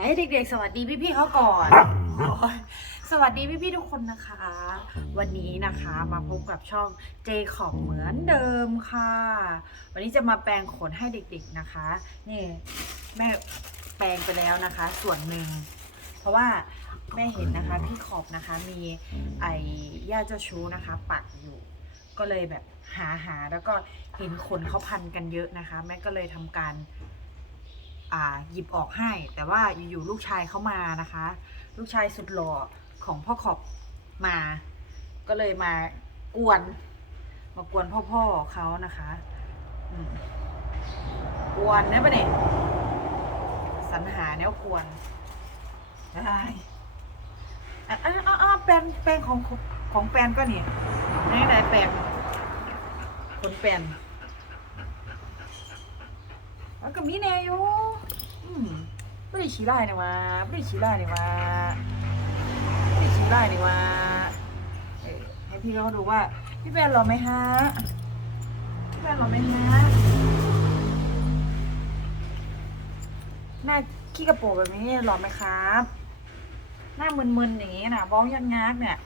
ให้เด็กๆ สวัสดีพี่ๆเขาก่อนโอ้ยสวัสดีพี่ๆทุกคนนะคะ วันนี้นะคะมาพบกับช่องเจขอบเหมือนเดิมค่ะ วันนี้จะมาแปลงขนให้เด็กๆนะคะ นี่แม่แปลงไปแล้วนะคะ ส่วนหนึ่ง เพราะว่าแม่เห็นนะคะพี่ขอบนะคะมีไอ้ย่าเจ้าชู้นะคะ ปักอยู่ ก็เลยแบบหาหาแล้วก็เห็นขนเขาพันกันเยอะนะคะ แม่ก็เลยทำการอ่า หยิบออกให้ แต่ว่าอยู่ๆลูกชายเข้ามานะคะ ลูกชายสุดหล่อของพ่อขอบมา ก็เลยมากวน มากวนพ่อๆเขานะคะกวนเนี่ยปะเนี่ยสรรหาเนี่ยกวนได้อะอะอะอะแปลนแปลนของของแปลนก็นี่ไหนไหนแปลนคนแปลนมันก็มีแนวอยู่ ไม่ได้ชี้ไล่นี่ว่าไม่ได้ชี้ไล่นี่ว่าไม่ได้ชี้ไล่นี่ว่าให้พี่เขาดูว่า พี่แบนหรอไหมฮะ พี่แบนหรอไหมฮะ หน้าขี้กระโปรงแบบนี้หล่อไหมครับ หน้ามึนๆอย่างนี้นะบ้องยันงักเนี่ย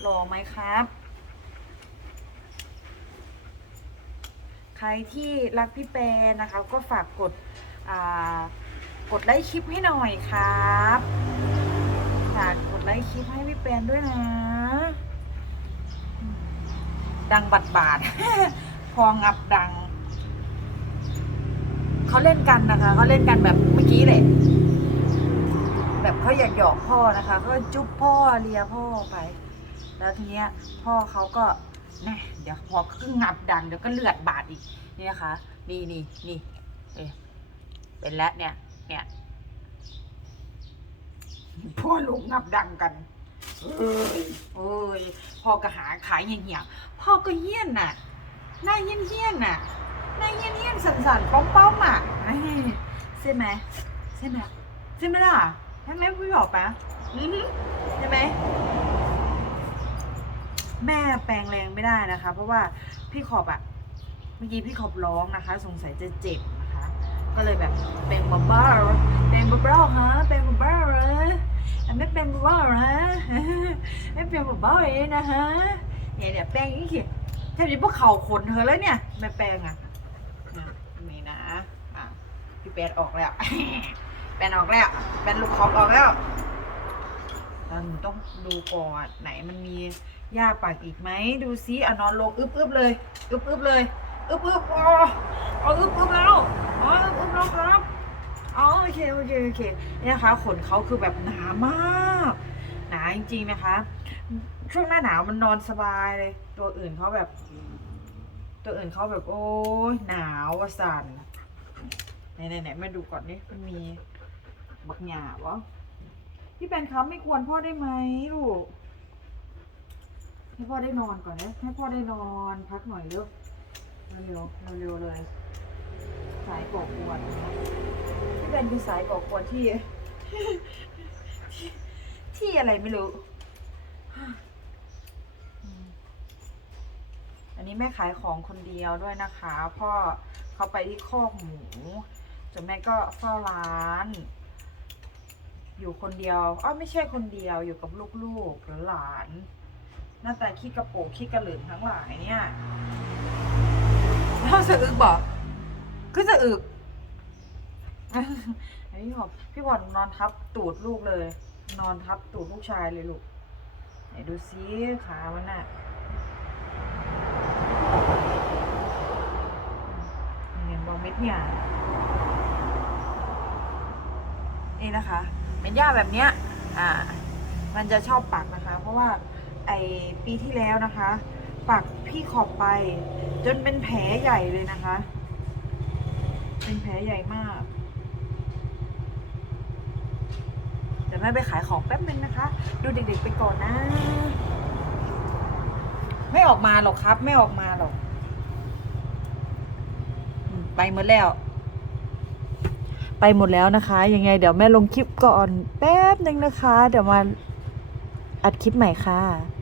หล่อไหมครับ ใครที่รักพี่แปรนะคะ ก็ฝากกดอ่า กดไลค์คลิปให้หน่อยครับฝากกดไลค์คลิปให้พี่แปรด้วยนะ ดังบัดบาดพองับดัง เขาเล่นกันนะคะเขาเล่นกันแบบเมื่อกี้เลยแบบเขาอยากหยอกพ่อนะคะก็จุ๊บพ่อเลียพ่อไป แล้วทีเนี้ยพ่อเขาก็แน่เดี๋ยวพอครึ่งงับดังเดี๋ยวก็เลือดบาดอีกนี่นะคะ นี่นี่นี่เอ๊ะเป็นแล้วเนี่ย เนี่ยพ่อลูกงับดังกันเอ้ยเอ้ยพ่อก็หาขายเหี้ยๆพ่อก็เหี้ยนน่ะหน้าเหี้ยนเหี้ยนๆน่ะหน้าเหี้ยนเหี้ยนๆสันสันๆป้อมป้อมๆอะเอ้ยใช่ไหมใช่ไหมใช่ไหมล่ะใช่ไหมพี่บอกปะอือหือใช่ไหมแม่แปลงแรงไม่ได้นะคะ เพราะว่าพี่ขอบอะเมื่อกี้พี่ขอบร้องนะคะ สงสัยจะเจ็บนะคะ ก็เลยแบบเป็นเบาๆเป็นเบาๆฮะเป็นเบาๆเหรอไม่เป็นเบาๆฮะไม่เป็นเบาๆเองนะฮะเนี่ยเดี๋ยแปลงอย่างนี้สิแทบจะพวกเข่าขนเธอแล้วเนี่ยแม่แปลงอะนะนี่นะอะพี่แปนออกแล้วแปนออกแล้วแปนลูกคอบออกแล้วหนูต้องดูก่อนไหนมันมีหญ้าปักอีกไหมดูซิอะนอนลงอึบอึบเลยอึบอึบเลยอึบอึบอ๋อ อ๋ออึบอึบแล้วอ๋ออึบอึบแล้วครับอ๋อโอเคโอเคโอเคเนี่ยนะคะ ขนเขาคือแบบหนามาก หนาจริงๆนะคะ ช่วงหน้าหนาวมันนอนสบายเลย ตัวอื่นเขาแบบ ตัวอื่นเขาแบบโอ้ยหนาวสั่นไหนไหนไหนมาดูก่อนนี่มันมีบักหยาบวะพี่แปนครับไม่ควรพ่อได้ไหมลูกให้พ่อได้นอนก่อนนะให้พ่อได้นอนพักหน่อยเร็วเร็วเร็วเลย สายก่อกวนนะพี่แปนคือสายก่อกวนที่ ที่ที่อะไรไม่รู้อืมอันนี้แม่ขายของคนเดียวด้วยนะคะพ่อเขาไปที่คอกหมูจนแม่ก็เฝ้าร้านอยู่คนเดียวอ้าวไม่ใช่คนเดียว อยู่กับลูกๆหรือหลาน หน้าตาขี้กระโปรงขี้กระหลืนทั้งหลายเนี่ยเราสะอึกบอก คือสะอึกอันนี้บอกพี่บอลนอนทับตูดลูกเลย นอนทับตูดลูกชายเลยลูกไหนดูซิขามันน่ะเนี่ยบอลเม็ดเนี่ยนี่นะคะเป็นหญ้าแบบเนี้ย อ่า มันจะชอบปักนะคะ เพราะว่าไอปีที่แล้วนะคะ ปักพี่ขอบไป จนเป็นแผลใหญ่เลยนะคะ เป็นแผลใหญ่มาก เดี๋ยวแม่ไปขายของแป๊บนึงนะคะ ดูเด็กๆไปก่อนนะ ไม่ออกมาหรอกครับ ไม่ออกมาหรอก ไปหมดแล้ว ไปหมดแล้วนะคะ ยังไง เดี๋ยวแม่ลงคลิปก่อนแป๊บหนึ่งนะคะ เดี๋ยวมาอัดคลิปใหม่ค่ะ